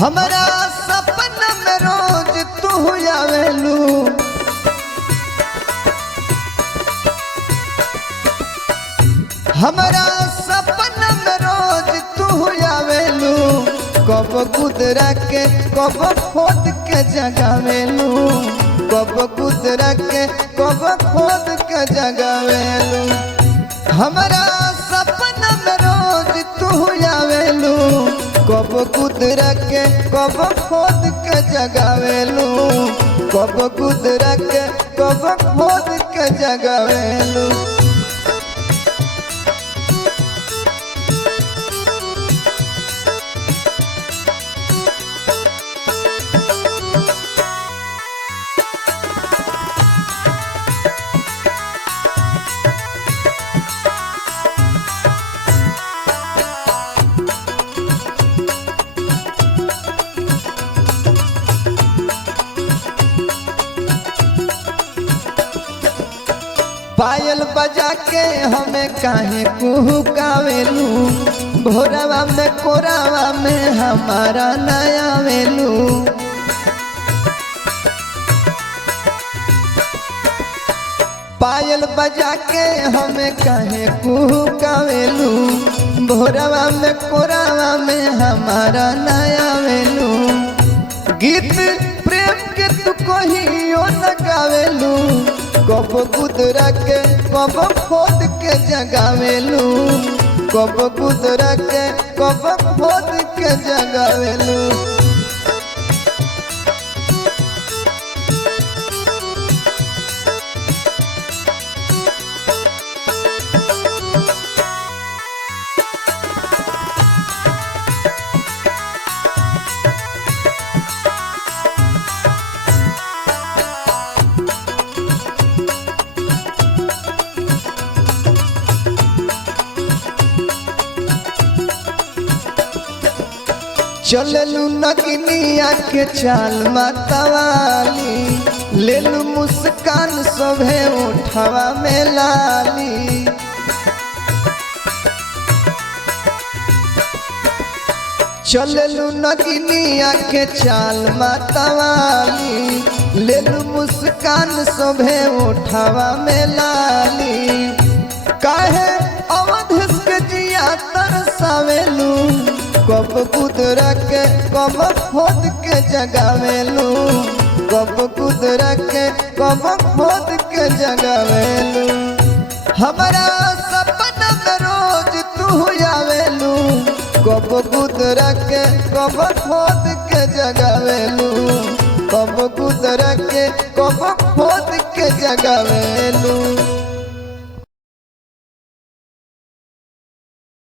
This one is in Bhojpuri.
हमारा सपना में रोज तू आवेलू, हमारा सपना में रोज तू आवेलू। कब कुदरा के कब खोद के जगावेलू, कब कुदरा के कब खोद के जगावेलू। हमारा सपना में रोज तू आवेलू, कब कुदरा के कब खोद के जगावेलू, कब कुदरा के कब खोद के जगावेलू। पायल बजा के हमें काहे कुहकावेलू, भोरवा में कोरावा में हमारा नया वेलू। पायल बजा के हमें काहे कुहकावेलू, भोरवा में कोरावा में हमारा नया वेलू। गीत प्रेम के तू कहियो न गावेलू, कब कुदरा के कब खोद के जगावेलू, कब कुदरा के कब खोद के जगावेलू। चललू नगनिया के चाल मतवाली, लेलू मुस्कान सभे उठवा में लाली। चललू नगनिया के चाल मतवाली, लेलू मुस्कान सभे उठवा में लाली। काहे अवध के जिया तरसावेलू, कब कुदरा के कब खोद के जगावेलू, कब कुदरा के कब खोद के जगावेलू। हमारा सपना में रोज तू आवेलू, कब कुदरा के कब खोद के जगावेलू, कब कुदरा के कब खोद के जगावेलू।